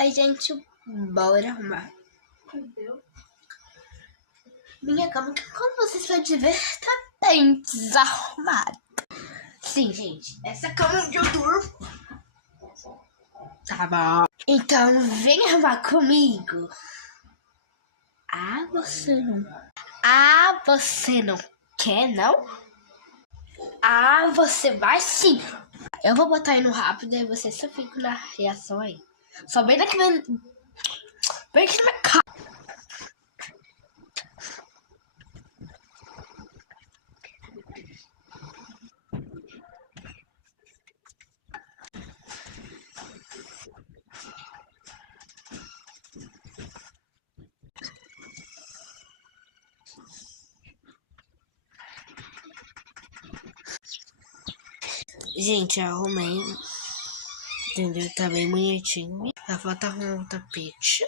Ai, gente, bora arrumar. Minha cama, como vocês podem ver, tá bem desarrumada. Sim, gente, essa cama onde eu durmo. Tá bom. Então, vem arrumar comigo. Você não quer, não? Você vai sim. Eu vou botar aí no rápido e você só fica na reação aí. Só bem daqui, bem aqui na minha cara. Gente, arrumei. Entendeu? Tá bem bonitinho. A foto arrumou o tapete.